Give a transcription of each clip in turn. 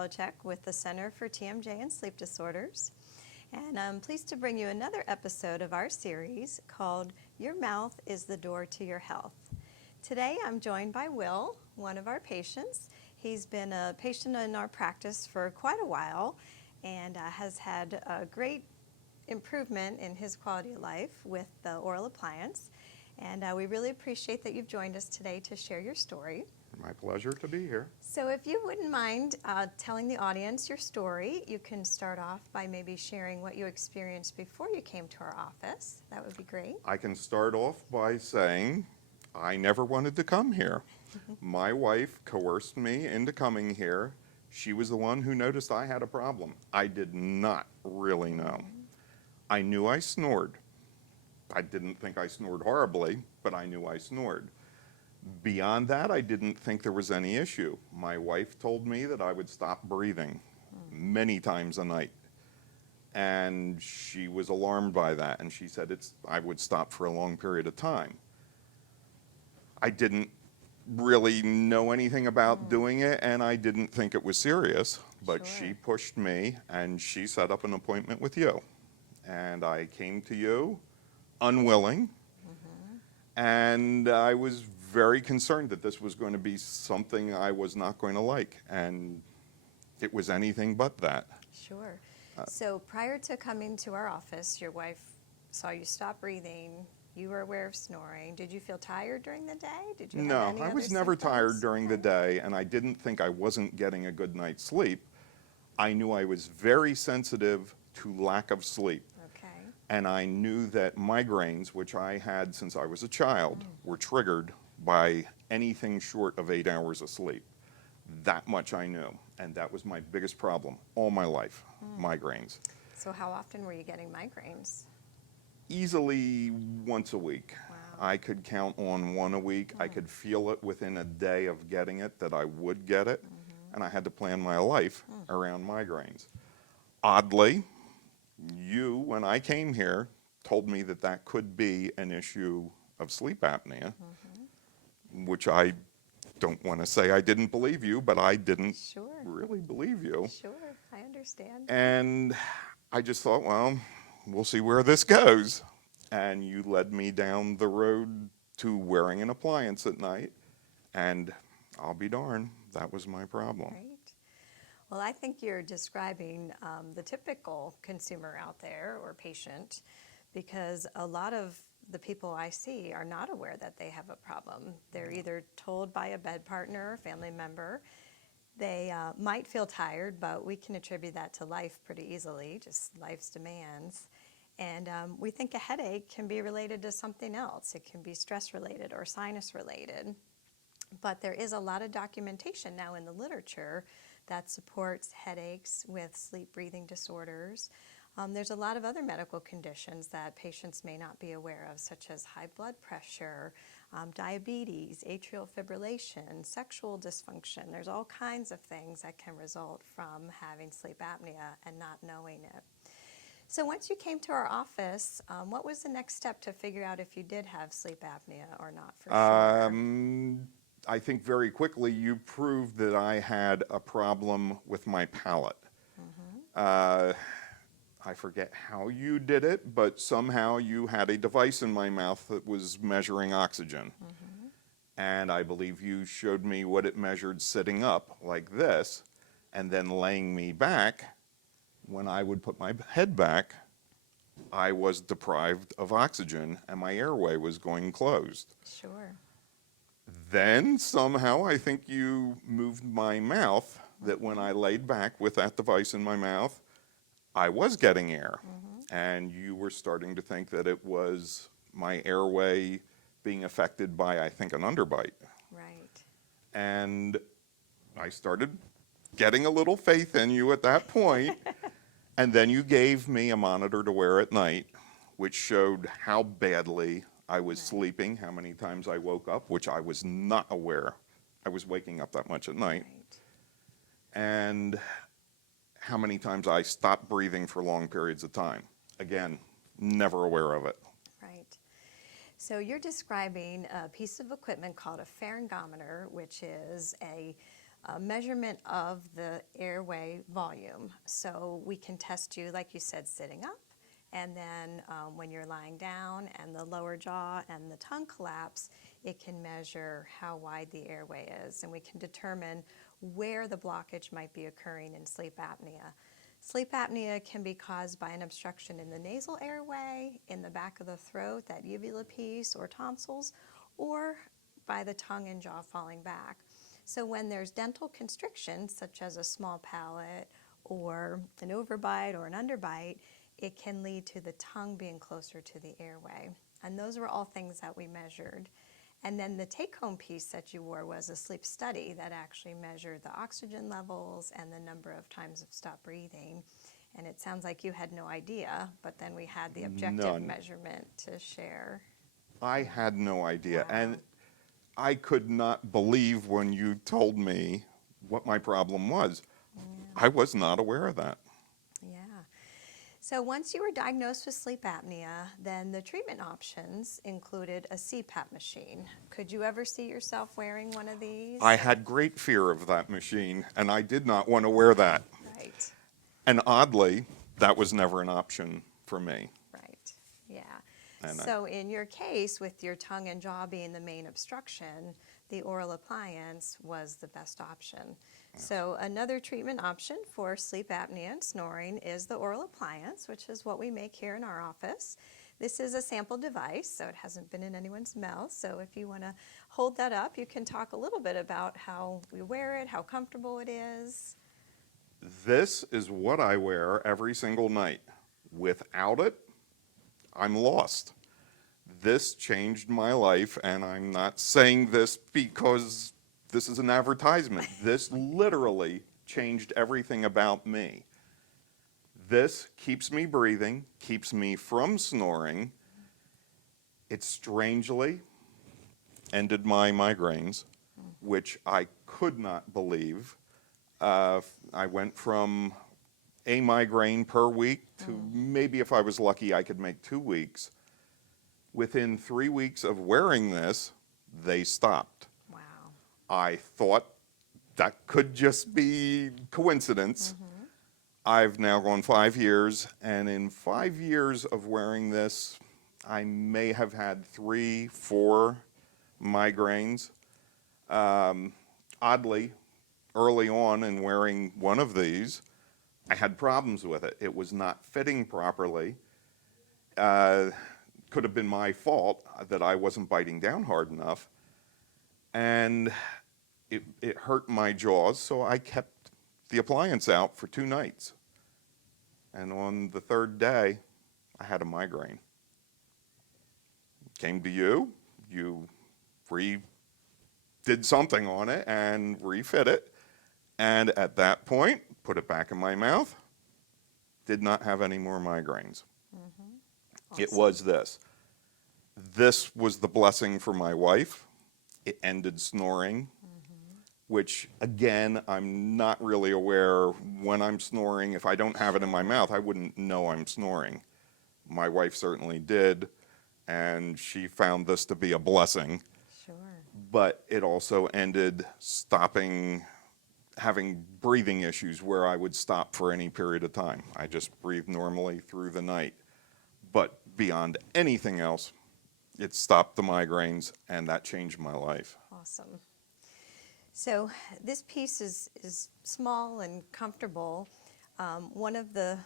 Balatgek with the Center for TMJ and Sleep Disorders. And I'm pleased to bring you another episode of our series called Your Mouth is the Door to Your Health. Today I'm joined by Wil, one of our patients. He's been a patient in our practice for quite a while and has had a great improvement in his quality of life with the Oral Appliance. And we really appreciate that you've joined us today to share your story. My pleasure to be here. So if you wouldn't mind telling the audience your story, you can start off by maybe sharing what you experienced before you came to our office. That would be great. I can start off by saying I never wanted to come here. My wife coerced me into coming here. She was the one who noticed I had a problem. I did not really know. I knew I snored. I didn't think I snored horribly, but I knew I snored. Beyond that, I didn't think there was any issue. My wife told me that I would stop breathing many times a night. And she was alarmed by that, and she said I would stop for a long period of time. I didn't really know anything about doing it, and I didn't think it was serious, but she pushed me, and she set up an appointment with you. And I came to you unwilling, and I was very concerned that this was going to be something I was not going to like, and it was anything but that. Sure. So prior to coming to our office, your wife saw you stop breathing. You were aware of snoring. Did you feel tired during the day? Did you have any I other was never symptoms? tired during the day, and I didn't think I wasn't getting a good night's sleep. I knew I was very sensitive to lack of sleep. Okay. And I knew that migraines, which I had since I was a child, were triggered by anything short of 8 hours of sleep. That much I knew, and that was my biggest problem all my life, migraines. So how often were you getting migraines? Easily once a week. Wow. I could count on one a week. I could feel it within a day of getting it that I would get it, and I had to plan my life around migraines. Oddly, you, when I came here, told me that that could be an issue of sleep apnea, which I don't want to say I didn't believe you, but I didn't really believe you. Sure, I understand. And I just thought, well, we'll see where this goes. And you led me down the road to wearing an appliance at night, and I'll be darned, that was my problem. Right. Well, I think you're describing the typical consumer out there or patient, because a lot of the people I see are not aware that they have a problem. They're either told by a bed partner or family member. They might feel tired, but we can attribute that to life pretty easily, just life's demands. And we think a headache can be related to something else. It can be stress related or sinus related. But there is a lot of documentation now in the literature that supports headaches with sleep breathing disorders. There's a lot of other medical conditions that patients may not be aware of, such as high blood pressure, diabetes, atrial fibrillation, sexual dysfunction. There's all kinds of things that can result from having sleep apnea and not knowing it. So once you came to our office, what was the next step to figure out if you did have sleep apnea or not for sure? I think very quickly you proved that I had a problem with my palate. I forget how you did it, but somehow you had a device in my mouth that was measuring oxygen. And I believe you showed me what it measured sitting up like this, and then laying me back. When I would put my head back, I was deprived of oxygen and my airway was going closed. Sure. Then somehow I think you moved my mouth, that when I laid back with that device in my mouth, I was getting air. And you were starting to think that it was my airway being affected by, I think, an underbite. Right. And I started getting a little faith in you at that point. And then you gave me a monitor to wear at night, which showed how badly I was sleeping, how many times I woke up, which I was not aware I was waking up that much at night. And how many times I stopped breathing for long periods of time. Again, never aware of it. Right. So you're describing a piece of equipment called a pharyngometer, which is a measurement of the airway volume. So we can test you, like you said, sitting up, and then when you're lying down and the lower jaw and the tongue collapse, it can measure how wide the airway is, and we can determine where the blockage might be occurring in sleep apnea. Sleep apnea can be caused by an obstruction in the nasal airway, in the back of the throat, that uvula piece or tonsils, or by the tongue and jaw falling back. So when there's dental constriction, such as a small palate or an overbite or an underbite, it can lead to the tongue being closer to the airway. And those were all things that we measured. And then the take-home piece that you wore was a sleep study that actually measured the oxygen levels and the number of times of stop breathing. And it sounds like you had no idea, but then we had the objective None. measurement to share. I had no idea. Wow. And I could not believe when you told me what my problem was. I was not aware of that. Yeah. So once you were diagnosed with sleep apnea, then the treatment options included a C-Pap machine. Could you ever see yourself wearing one of these? I had great fear of that machine, and I did not want to wear that. Right, And oddly, that was never an option for me. right, yeah. And So in your case, with your tongue and jaw being the main obstruction, the oral appliance was the best option. So another treatment option for sleep apnea and snoring is the oral appliance, which is what we make here in our office. This is a sample device, so it hasn't been in anyone's mouth. So if you want to hold that up, you can talk a little bit about how we wear it, how comfortable it is. This is what I wear every single night. Without it, I'm lost. This changed my life, and I'm not saying this because this is an advertisement. This literally changed everything about me. This keeps me breathing, keeps me from snoring. It strangely ended my migraines, which I could not believe. I went from a migraine per week to maybe, if I was lucky, I could make 2 weeks. Within 3 weeks of wearing this, they stopped. Wow. I thought that could just be coincidence. I've now gone 5 years, and in 5 years of wearing this, I may have had 3, 4 migraines. Oddly, early on in wearing one of these, I had problems with it. It was not fitting properly. Could have been my fault that I wasn't biting down hard enough. And it hurt my jaws, so I kept the appliance out for 2 nights. And on the 3rd day, I had a migraine. Came to you did something on it and refit it. And at that point, put it back in my mouth, did not have any more migraines. Awesome. It was this. This was the blessing for my wife. It ended snoring, which, again, I'm not really aware when I'm snoring. If I don't have it in my mouth, I wouldn't know I'm snoring. My wife certainly did, and she found this to be a blessing. Sure. But it also ended stopping having breathing issues where I would stop for any period of time. I just breathed normally through the night. But beyond anything else, it stopped the migraines, and that changed my life. Awesome. So this piece is small and comfortable. One of the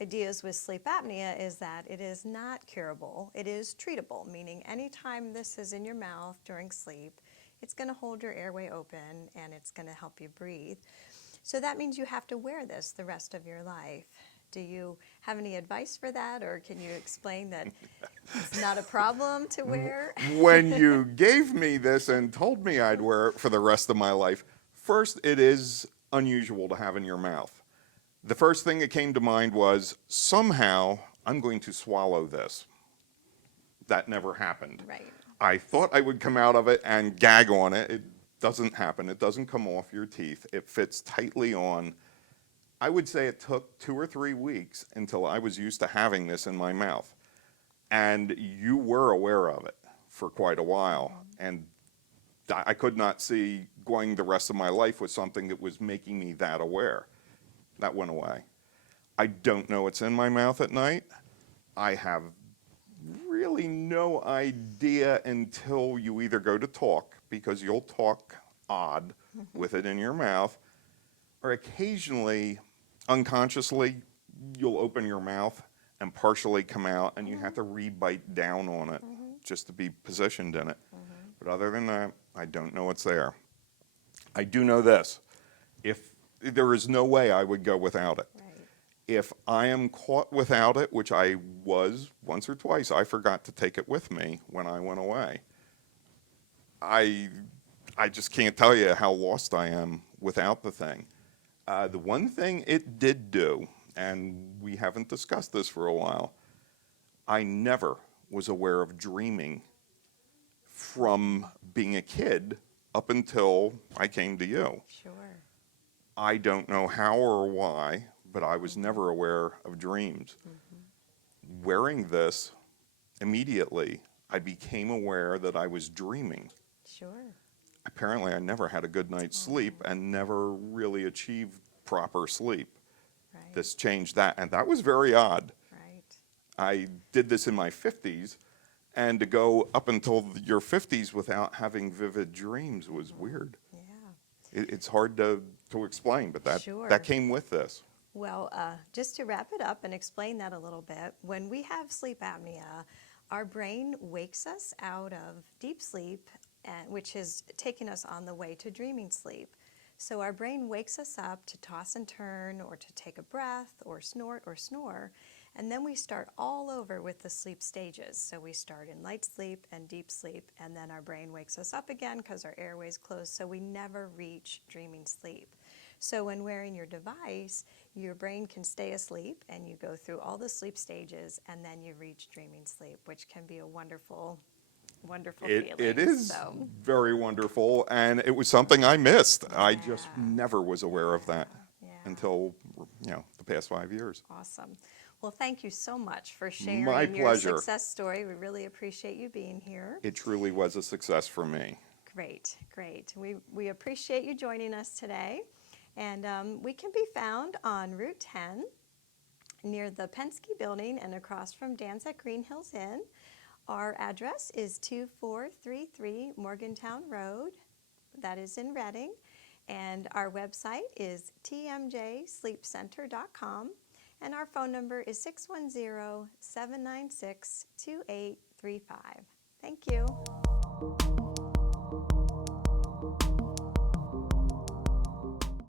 ideas with sleep apnea is that it is not curable. It is treatable, meaning anytime this is in your mouth during sleep, it's going to hold your airway open and it's going to help you breathe. So that means you have to wear this the rest of your life. Do you have any advice for that, or can you explain that it's not a problem to wear? When you gave me this and told me I'd wear it for the rest of my life, first, it is unusual to have in your mouth. The first thing that came to mind was, somehow I'm going to swallow this. That never happened. Right. I thought I would come out of it and gag on it. It doesn't happen. It doesn't come off your teeth. It fits tightly on. I would say it took 2 or 3 weeks until I was used to having this in my mouth. And you were aware of it for quite a while. And I could not see going the rest of my life with something that was making me that aware. That went away. I don't know what's in my mouth at night. I have really no idea until you either go to talk, because you'll talk odd with it in your mouth, or occasionally, unconsciously, you'll open your mouth and partially come out, and you have to re-bite down on it just to be positioned in it. But other than that, I don't know what's there. I do know this. If there is no way I would go without it. Right. If I am caught without it, which I was once or twice, I forgot to take it with me when I went away. I just can't tell you how lost I am without the thing. The one thing it did do, and we haven't discussed this for a while, I never was aware of dreaming from being a kid up until I came to you. Sure. I don't know how or why, but I was never aware of dreams. Wearing this, immediately, I became aware that I was dreaming. Sure. Apparently, I never had a good night's sleep and never really achieved proper sleep. Right. This changed that, and that was very odd. Right. I did this in my 50s, and to go up until your 50s without having vivid dreams was weird. Yeah. It's hard to explain, but Sure. that came with this. Well, just to wrap it up and explain that a little bit, when we have sleep apnea, our brain wakes us out of deep sleep, which is taking us on the way to dreaming sleep. So our brain wakes us up to toss and turn, or to take a breath, or snort or snore, and then we start all over with the sleep stages. So we start in light sleep and deep sleep, and then our brain wakes us up again because our airways close, so we never reach dreaming sleep. So when wearing your device, your brain can stay asleep, and you go through all the sleep stages, and then you reach dreaming sleep, which can be a wonderful feeling. It is So, very wonderful, and it was something I missed. I just Yeah. never was aware of that yeah. until, the past 5 years. Awesome. Well, thank you so much for sharing My your pleasure. success story. We really appreciate you being here. It truly was a success for me. Great, great. We appreciate you joining us today. And we can be found on Route 10 near the Penske building and across from Dan's at Green Hills Inn. Our address is 2433 Morgantown Road. That is in Reading. And our website is tmjsleepcenter.com. And our phone number is 610-796-2835. Thank you.